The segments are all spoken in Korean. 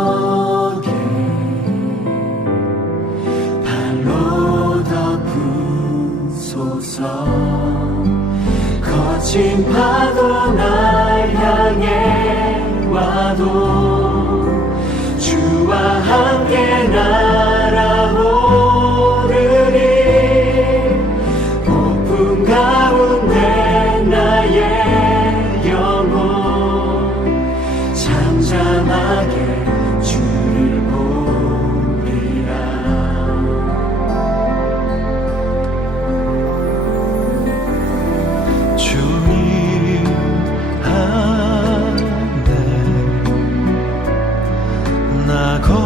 능력에 발로 덮으소서. 거친 파도 날 향해 와도 주와 함께 날아오르리. 폭풍 가운데 나의 영혼 잠잠하게 주를 보리라. 주님 안에 나 거하리.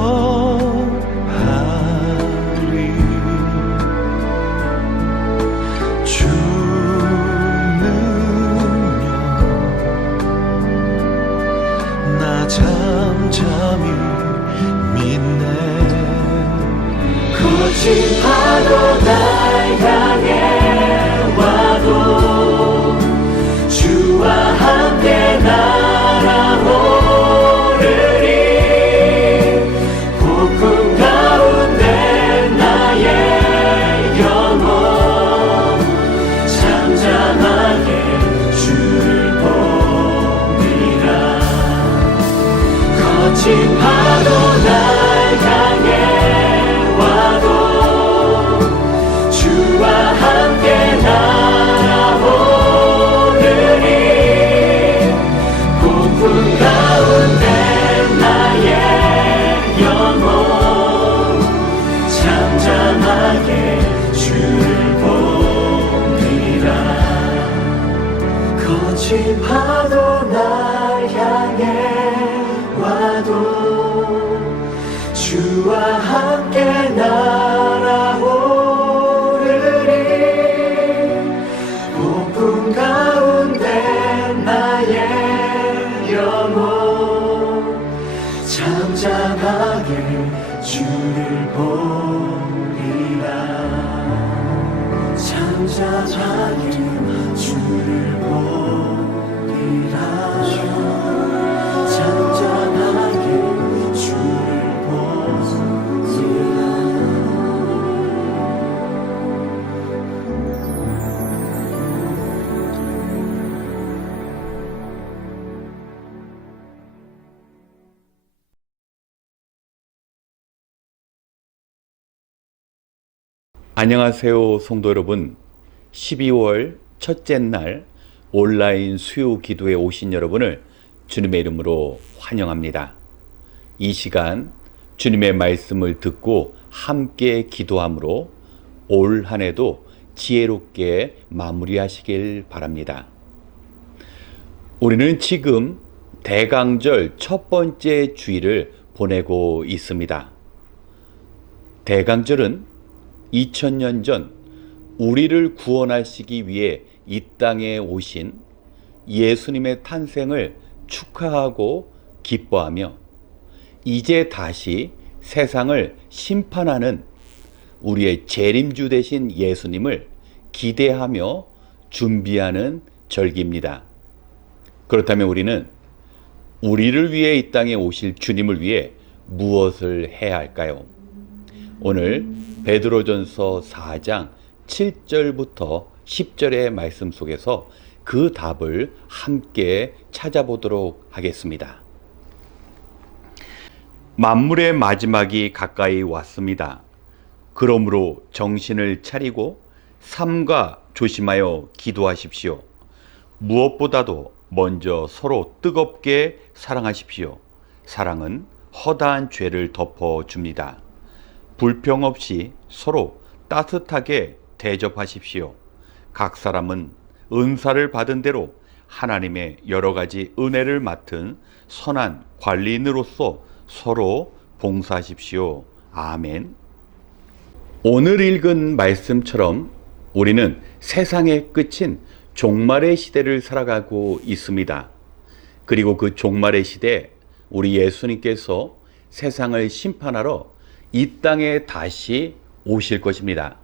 주 능력 나 잠잠히 믿네. 거친 파도 날 향해 와도 주와 함께 날아오르리. 폭풍 가운데 나의 영혼 잠잠하게 주를 보리라. 거친 파도 날 향해 와도 주와 함께 날아오르리. 폭풍 가운데 나의 영혼 잠잠하게 주를 보리라. 거친 파도 날 향해 와도 주와 함께 날아오르리. 폭풍 가운데 나의 영혼 잠잠하게 주를 보리라. 잠잠하게 주를 보리라. 잠잠하게 주를 보리라. 안녕하세요, 성도 여러분. 12월 첫째 날 온라인 수요 기도에 오신 여러분을 주님의 이름으로 환영합니다. 이 시간 주님의 말씀을 듣고 함께 기도함으로 올 한 해도 지혜롭게 마무리하시길 바랍니다. 우리는 지금 대강절 첫 번째 주일을 보내고 있습니다. 대강절은 2000년 전 우리를 구원하시기 위해 이 땅에 오신 예수님의 탄생을 축하하고 기뻐하며 이제 다시 세상을 심판하는 우리의 재림주 되신 예수님을 기대하며 준비하는 절기입니다. 그렇다면 우리는 우리를 위해 이 땅에 오실 주님을 위해 무엇을 해야 할까요? 오늘 베드로전서 4장 7절부터 10절의 말씀 속에서 그 답을 함께 찾아보도록 하겠습니다. 만물의 마지막이 가까이 왔습니다. 그러므로 정신을 차리고 삼가 조심하여 기도하십시오. 무엇보다도 먼저 서로 뜨겁게 사랑하십시오. 사랑은 허다한 죄를 덮어줍니다. 불평 없이 서로 따뜻하게 대접하십시오. 각 사람은 은사를 받은 대로 하나님의 여러 가지 은혜를 맡은 선한 관리인으로서 서로 봉사하십시오. 아멘. 오늘 읽은 말씀처럼 우리는 세상의 끝인 종말의 시대를 살아가고 있습니다. 그리고 그 종말의 시대에 우리 예수님께서 세상을 심판하러 이 땅에 다시 오실 것입니다.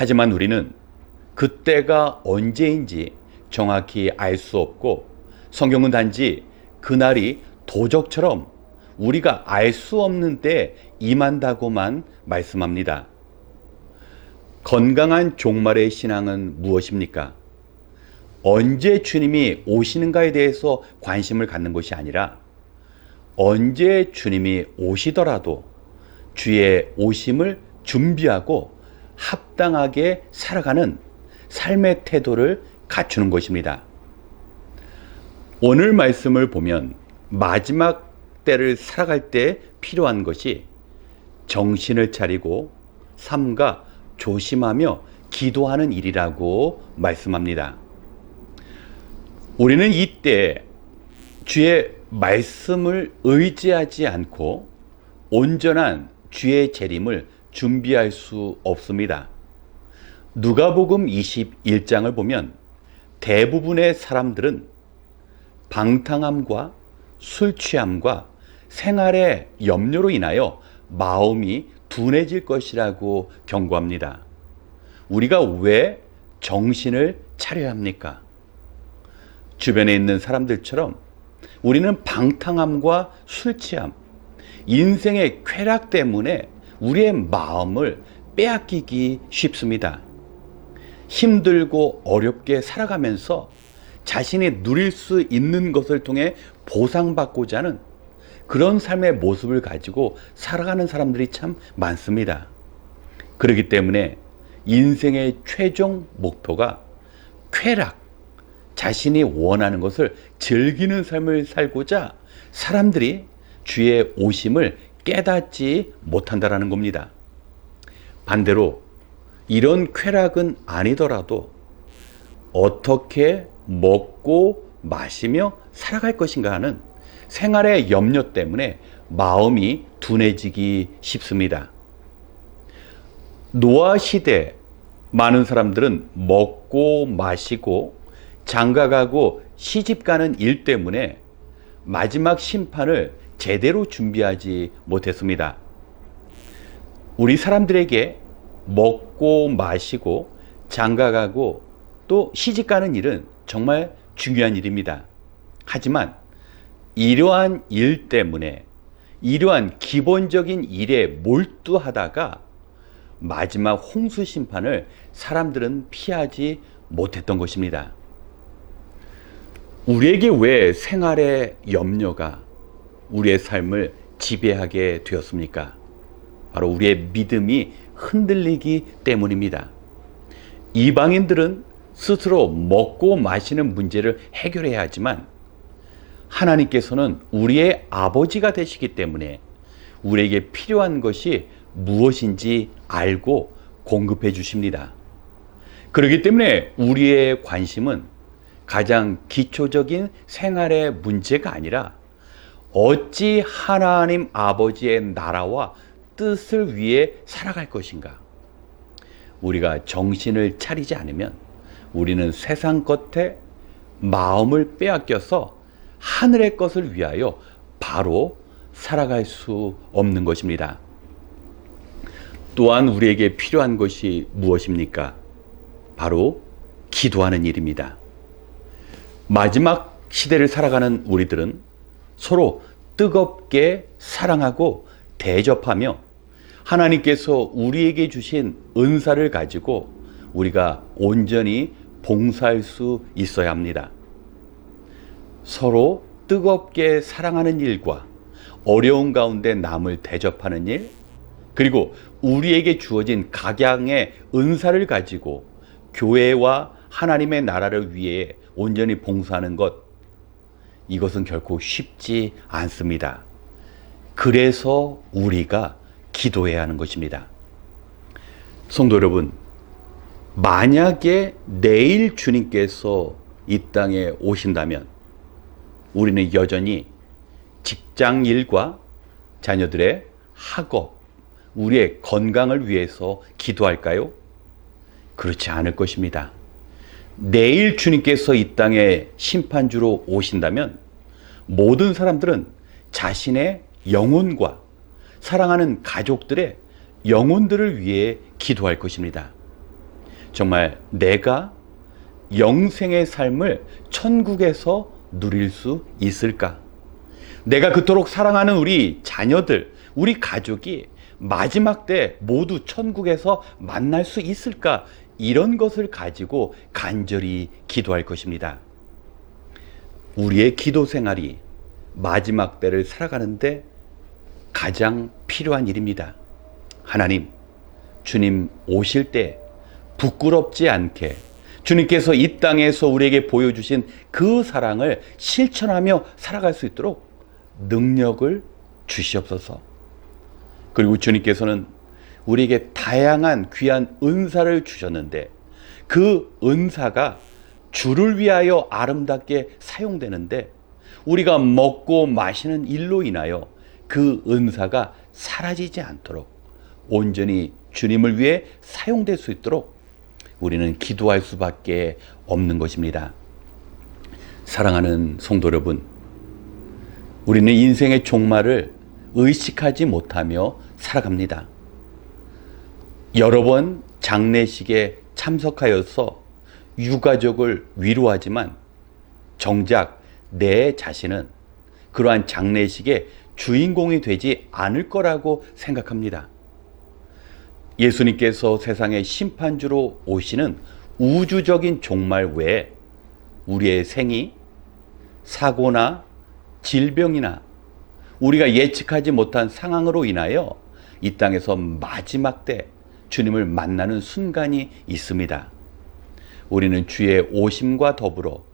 하지만 우리는 그때가 언제인지 정확히 알 수 없고, 성경은 단지 그날이 도적처럼 우리가 알 수 없는 때에 임한다고만 말씀합니다. 건강한 종말의 신앙은 무엇입니까? 언제 주님이 오시는가에 대해서 관심을 갖는 것이 아니라, 언제 주님이 오시더라도 주의 오심을 준비하고 합당하게 살아가는 삶의 태도를 갖추는 것입니다. 오늘 말씀을 보면 마지막 때를 살아갈 때 필요한 것이 정신을 차리고 삼가 조심하며 기도하는 일이라고 말씀합니다. 우리는 이때 주의 말씀을 의지하지 않고 온전한 주의 재림을 준비할 수 없습니다. 누가복음 21장을 보면 대부분의 사람들은 방탕함과 술 취함과 생활의 염려로 인하여 마음이 둔해질 것이라고 경고합니다. 우리가 왜 정신을 차려야 합니까? 주변에 있는 사람들처럼 우리는 방탕함과 술 취함, 인생의 쾌락 때문에 우리의 마음을 빼앗기기 쉽습니다. 힘들고 어렵게 살아가면서 자신이 누릴 수 있는 것을 통해 보상받고자 하는 그런 삶의 모습을 가지고 살아가는 사람들이 참 많습니다. 그렇기 때문에 인생의 최종 목표가 쾌락, 자신이 원하는 것을 즐기는 삶을 살고자 사람들이 주의 오심을 깨닫지 못한다는 겁니다. 반대로 이런 쾌락은 아니더라도 어떻게 먹고 마시며 살아갈 것인가 하는 생활의 염려 때문에 마음이 둔해지기 쉽습니다. 노아 시대 많은 사람들은 먹고 마시고 장가가고 시집가는 일 때문에 마지막 심판을 제대로 준비하지 못했습니다. 우리 사람들에게 먹고 마시고 장가가고 또 시집가는 일은 정말 중요한 일입니다. 하지만 이러한 일 때문에 이러한 기본적인 일에 몰두하다가 마지막 홍수 심판을 사람들은 피하지 못했던 것입니다. 우리에게 왜 생활의 염려가 우리의 삶을 지배하게 되었습니까? 바로 우리의 믿음이 흔들리기 때문입니다. 이방인들은 스스로 먹고 마시는 문제를 해결해야 하지만 하나님께서는 우리의 아버지가 되시기 때문에 우리에게 필요한 것이 무엇인지 알고 공급해 주십니다. 그렇기 때문에 우리의 관심은 가장 기초적인 생활의 문제가 아니라 어찌 하나님 아버지의 나라와 뜻을 위해 살아갈 것인가. 우리가 정신을 차리지 않으면 우리는 세상 것에 마음을 빼앗겨서 하늘의 것을 위하여 바로 살아갈 수 없는 것입니다. 또한 우리에게 필요한 것이 무엇입니까? 바로 기도하는 일입니다. 마지막 시대를 살아가는 우리들은 서로 뜨겁게 사랑하고 대접하며 하나님께서 우리에게 주신 은사를 가지고 우리가 온전히 봉사할 수 있어야 합니다. 서로 뜨겁게 사랑하는 일과 어려운 가운데 남을 대접하는 일, 그리고 우리에게 주어진 각양의 은사를 가지고 교회와 하나님의 나라를 위해 온전히 봉사하는 것, 이것은 결코 쉽지 않습니다. 그래서 우리가 기도해야 하는 것입니다. 성도 여러분, 만약에 내일 주님께서 이 땅에 오신다면 우리는 여전히 직장 일과 자녀들의 학업, 우리의 건강을 위해서 기도할까요? 그렇지 않을 것입니다. 내일 주님께서 이 땅에 심판주로 오신다면 모든 사람들은 자신의 영혼과 사랑하는 가족들의 영혼들을 위해 기도할 것입니다. 정말 내가 영생의 삶을 천국에서 누릴 수 있을까? 내가 그토록 사랑하는 우리 자녀들, 우리 가족이 마지막 때 모두 천국에서 만날 수 있을까? 이런 것을 가지고 간절히 기도할 것입니다. 우리의 기도 생활이 마지막 때를 살아가는데 가장 필요한 일입니다. 하나님, 주님 오실 때 부끄럽지 않게 주님께서 이 땅에서 우리에게 보여주신 그 사랑을 실천하며 살아갈 수 있도록 능력을 주시옵소서. 그리고 주님께서는 우리에게 다양한 귀한 은사를 주셨는데 그 은사가 주를 위하여 아름답게 사용되는데 우리가 먹고 마시는 일로 인하여 그 은사가 사라지지 않도록 온전히 주님을 위해 사용될 수 있도록 우리는 기도할 수밖에 없는 것입니다. 사랑하는 성도 여러분, 우리는 인생의 종말을 의식하지 못하며 살아갑니다. 여러 번 장례식에 참석하여서 유가족을 위로하지만 정작 내 자신은 그러한 장례식의 주인공이 되지 않을 거라고 생각합니다. 예수님께서 세상의 심판주로 오시는 우주적인 종말 외에 우리의 생이 사고나 질병이나 우리가 예측하지 못한 상황으로 인하여 이 땅에서 마지막 때 주님을 만나는 순간이 있습니다. 우리는 주의 오심과 더불어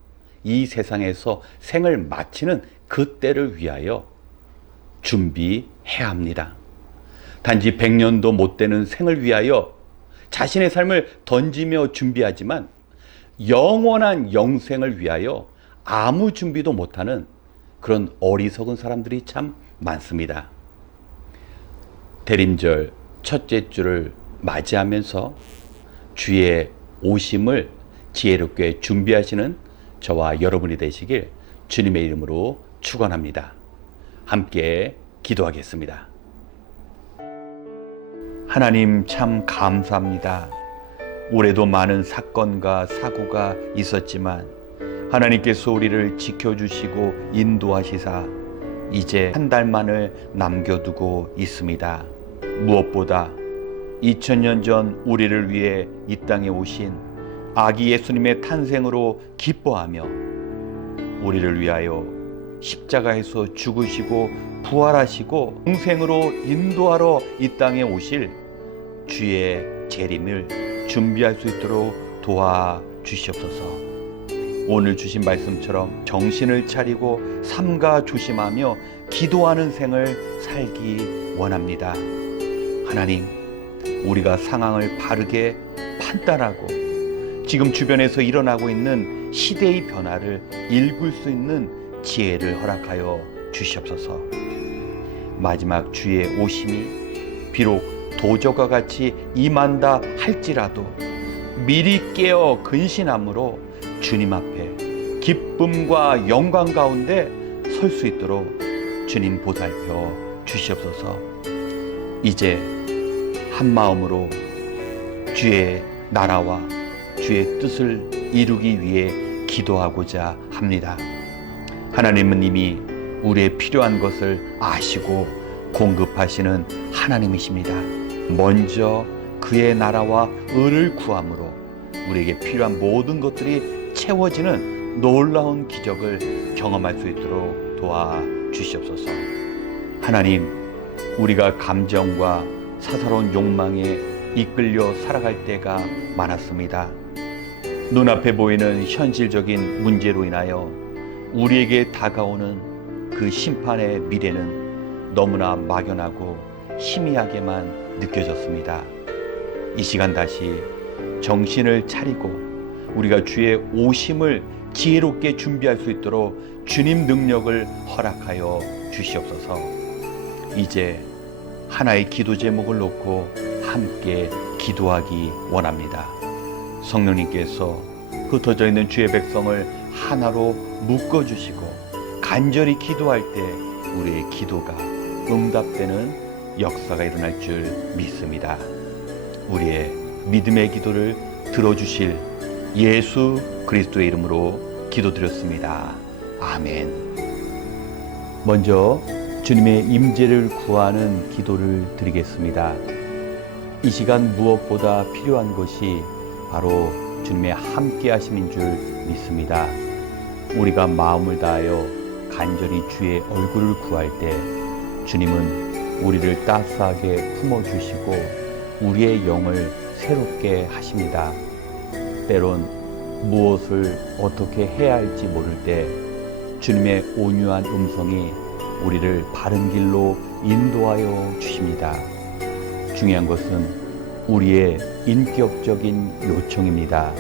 이 세상에서 생을 마치는 그 때를 위하여 준비해야 합니다. 단지 100년도 못 되는 생을 위하여 자신의 삶을 던지며 준비하지만 영원한 영생을 위하여 아무 준비도 못하는 그런 어리석은 사람들이 참 많습니다. 대림절 첫째 주를 맞이하면서 주의 오심을 지혜롭게 준비하시는 저와 여러분이 되시길 주님의 이름으로 축원합니다. 함께 기도하겠습니다. 하나님 참 감사합니다. 올해도 많은 사건과 사고가 있었지만 하나님께서 우리를 지켜주시고 인도하시사 이제 한 달만을 남겨두고 있습니다. 무엇보다 2000년 전 우리를 위해 이 땅에 오신 아기 예수님의 탄생으로 기뻐하며 우리를 위하여 십자가에서 죽으시고 부활하시고 영생으로 인도하러 이 땅에 오실 주의 재림을 준비할 수 있도록 도와주시옵소서. 오늘 주신 말씀처럼 정신을 차리고 삼가 조심하며 기도하는 생을 살기 원합니다. 하나님, 우리가 상황을 바르게 판단하고 지금 주변에서 일어나고 있는 시대의 변화를 읽을 수 있는 지혜를 허락하여 주시옵소서. 마지막 주의 오심이 비록 도적과 같이 임한다 할지라도 미리 깨어 근신함으로 주님 앞에 기쁨과 영광 가운데 설 수 있도록 주님 보살펴 주시옵소서. 이제 한 마음으로 주의 나라와 주의 뜻을 이루기 위해 기도하고자 합니다. 하나님은 이미 우리의 필요한 것을 아시고 공급하시는 하나님이십니다. 먼저 그의 나라와 의를 구함으로 우리에게 필요한 모든 것들이 채워지는 놀라운 기적을 경험할 수 있도록 도와주시옵소서. 하나님, 우리가 감정과 사사로운 욕망에 이끌려 살아갈 때가 많았습니다. 눈앞에 보이는 현실적인 문제로 인하여 우리에게 다가오는 그 심판의 미래는 너무나 막연하고 희미하게만 느껴졌습니다. 이 시간 다시 정신을 차리고 우리가 주의 오심을 지혜롭게 준비할 수 있도록 주님 능력을 허락하여 주시옵소서. 이제 하나의 기도 제목을 놓고 함께 기도하기 원합니다. 성령님께서 흩어져 있는 주의 백성을 하나로 묶어주시고 간절히 기도할 때 우리의 기도가 응답되는 역사가 일어날 줄 믿습니다. 우리의 믿음의 기도를 들어주실 예수 그리스도의 이름으로 기도드렸습니다. 아멘. 먼저 주님의 임재를 구하는 기도를 드리겠습니다. 이 시간 무엇보다 필요한 것이 바로 주님의 함께 하심인 줄 믿습니다. 우리가 마음을 다하여 간절히 주의 얼굴을 구할 때 주님은 우리를 따스하게 품어주시고 우리의 영을 새롭게 하십니다. 때론 무엇을 어떻게 해야 할지 모를 때 주님의 온유한 음성이 우리를 바른 길로 인도하여 주십니다. 중요한 것은 우리의 인격적인 요청입니다.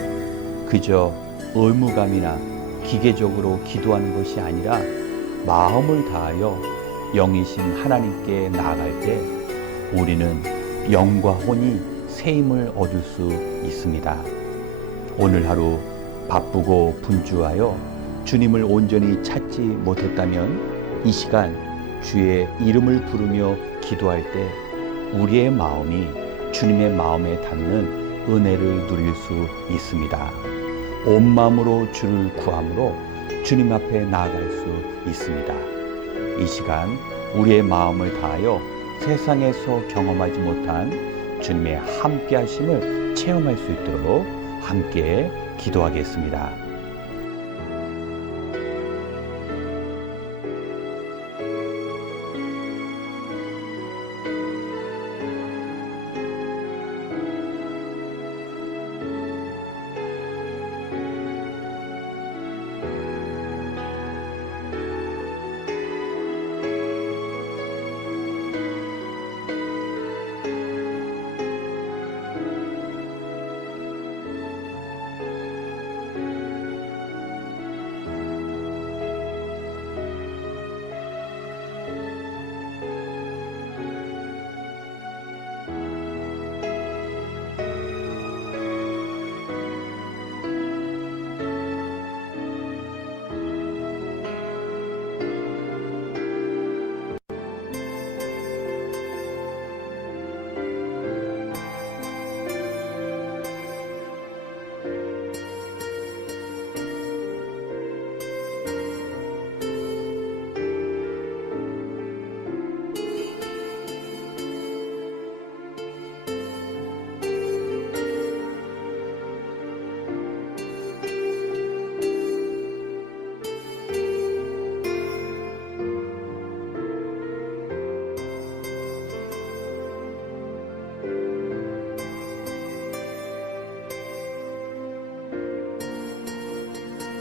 그저 의무감이나 기계적으로 기도하는 것이 아니라 마음을 다하여 영이신 하나님께 나아갈 때 우리는 영과 혼이 새 힘을 얻을 수 있습니다. 오늘 하루 바쁘고 분주하여 주님을 온전히 찾지 못했다면 이 시간 주의 이름을 부르며 기도할 때 우리의 마음이 주님의 마음에 닿는 은혜를 누릴 수 있습니다. 온 마음으로 주를 구함으로 주님 앞에 나아갈 수 있습니다. 이 시간 우리의 마음을 다하여 세상에서 경험하지 못한 주님의 함께 하심을 체험할 수 있도록 함께 기도하겠습니다.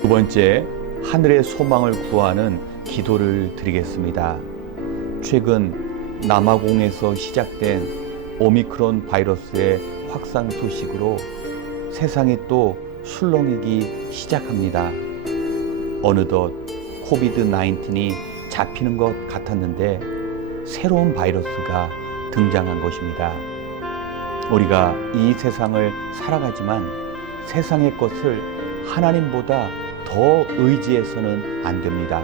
두 번째, 하늘의 소망을 구하는 기도를 드리겠습니다. 최근 남아공에서 시작된 오미크론 바이러스의 확산 소식으로 세상이 또 술렁이기 시작합니다. 어느덧 코비드-19이 잡히는 것 같았는데 새로운 바이러스가 등장한 것입니다. 우리가 이 세상을 살아가지만 세상의 것을 하나님보다 더 의지해서는 안 됩니다.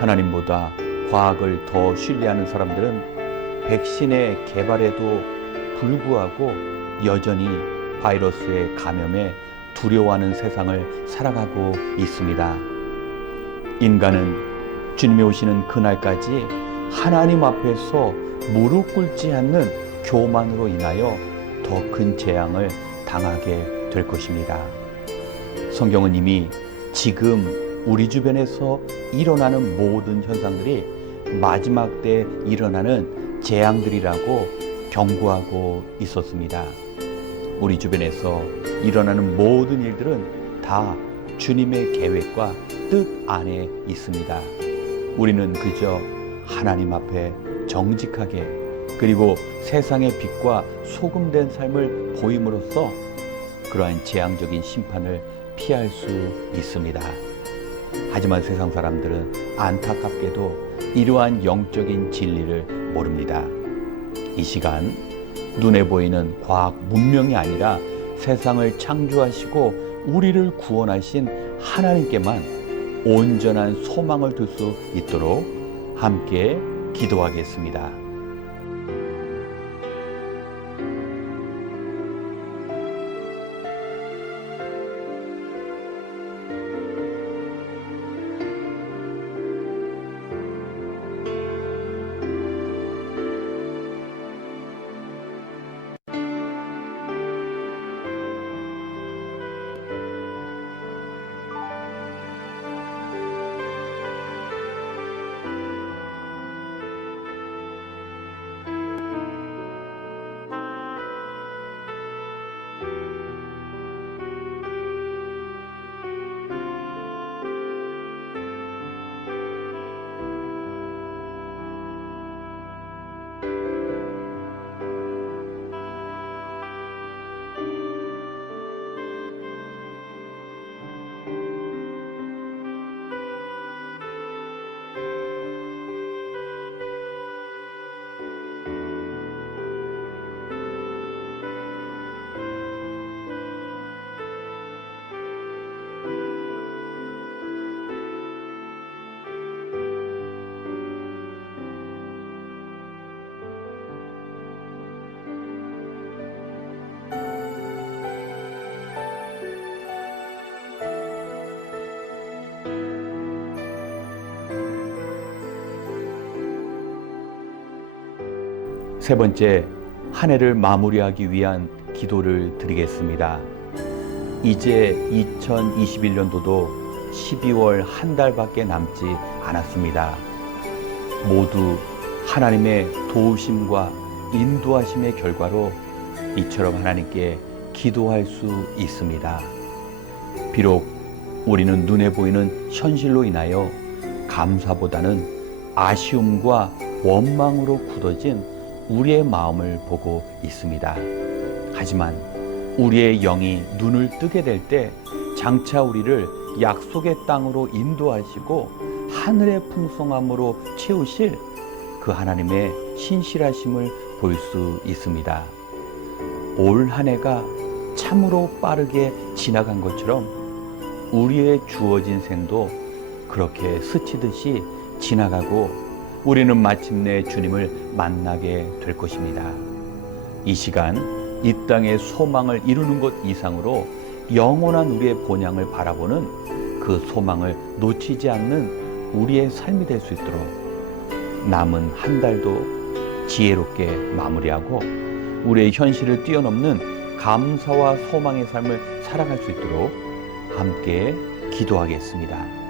하나님보다 과학을 더 신뢰하는 사람들은 백신의 개발에도 불구하고 여전히 바이러스의 감염에 두려워하는 세상을 살아가고 있습니다. 인간은 주님이 오시는 그날까지 하나님 앞에서 무릎 꿇지 않는 교만으로 인하여 더 큰 재앙을 당하게 될 것입니다. 성경은 이미 지금 우리 주변에서 일어나는 모든 현상들이 마지막 때 일어나는 재앙들이라고 경고하고 있었습니다. 우리 주변에서 일어나는 모든 일들은 다 주님의 계획과 뜻 안에 있습니다. 우리는 그저 하나님 앞에 정직하게 그리고 세상의 빛과 소금된 삶을 보임으로써 그러한 재앙적인 심판을 피할 수 있습니다. 하지만 세상 사람들은 안타깝게도 이러한 영적인 진리를 모릅니다. 이 시간 눈에 보이는 과학 문명이 아니라 세상을 창조하시고 우리를 구원하신 하나님께만 온전한 소망을 둘 수 있도록 함께 기도하겠습니다. 세 번째, 한 해를 마무리하기 위한 기도를 드리겠습니다. 이제 2021년도도 12월 한 달밖에 남지 않았습니다. 모두 하나님의 도우심과 인도하심의 결과로 이처럼 하나님께 기도할 수 있습니다. 비록 우리는 눈에 보이는 현실로 인하여 감사보다는 아쉬움과 원망으로 굳어진 우리의 마음을 보고 있습니다. 하지만 우리의 영이 눈을 뜨게 될 때 장차 우리를 약속의 땅으로 인도하시고 하늘의 풍성함으로 채우실 그 하나님의 신실하심을 볼 수 있습니다. 올 한 해가 참으로 빠르게 지나간 것처럼 우리의 주어진 생도 그렇게 스치듯이 지나가고 우리는 마침내 주님을 만나게 될 것입니다. 이 시간 이 땅의 소망을 이루는 것 이상으로 영원한 우리의 본향을 바라보는 그 소망을 놓치지 않는 우리의 삶이 될 수 있도록 남은 한 달도 지혜롭게 마무리하고 우리의 현실을 뛰어넘는 감사와 소망의 삶을 살아갈 수 있도록 함께 기도하겠습니다.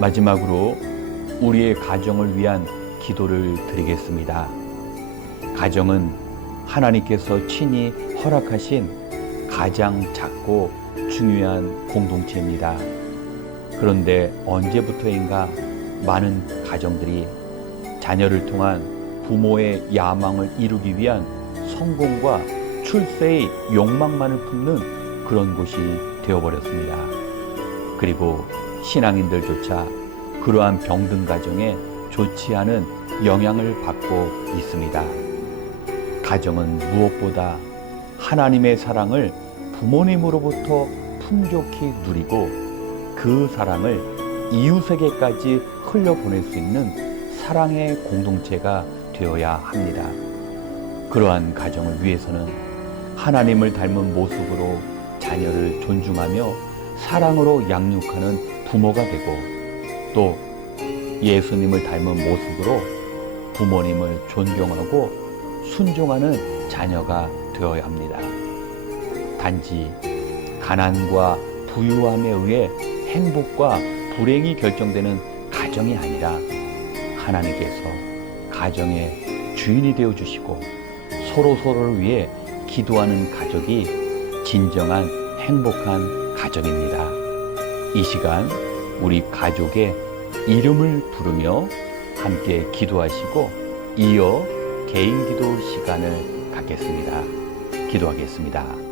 마지막으로 우리의 가정을 위한 기도를 드리겠습니다. 가정은 하나님께서 친히 허락하신 가장 작고 중요한 공동체입니다. 그런데 언제부터인가 많은 가정들이 자녀를 통한 부모의 야망을 이루기 위한 성공과 출세의 욕망만을 품는 그런 곳이 되어버렸습니다. 그리고 신앙인들조차 그러한 병든 가정에 좋지 않은 영향을 받고 있습니다. 가정은 무엇보다 하나님의 사랑을 부모님으로부터 풍족히 누리고 그 사랑을 이웃에게까지 흘려보낼 수 있는 사랑의 공동체가 되어야 합니다. 그러한 가정을 위해서는 하나님을 닮은 모습으로 자녀를 존중하며 사랑으로 양육하는 부모가 되고 또 예수님을 닮은 모습으로 부모님을 존경하고 순종하는 자녀가 되어야 합니다. 단지 가난과 부유함에 의해 행복과 불행이 결정되는 가정이 아니라 하나님께서 가정의 주인이 되어 주시고 서로를 위해 기도하는 가족이 진정한 행복한 가정입니다. 이 시간 우리 가족의 이름을 부르며 함께 기도하시고 이어 개인 기도 시간을 갖겠습니다. 기도하겠습니다.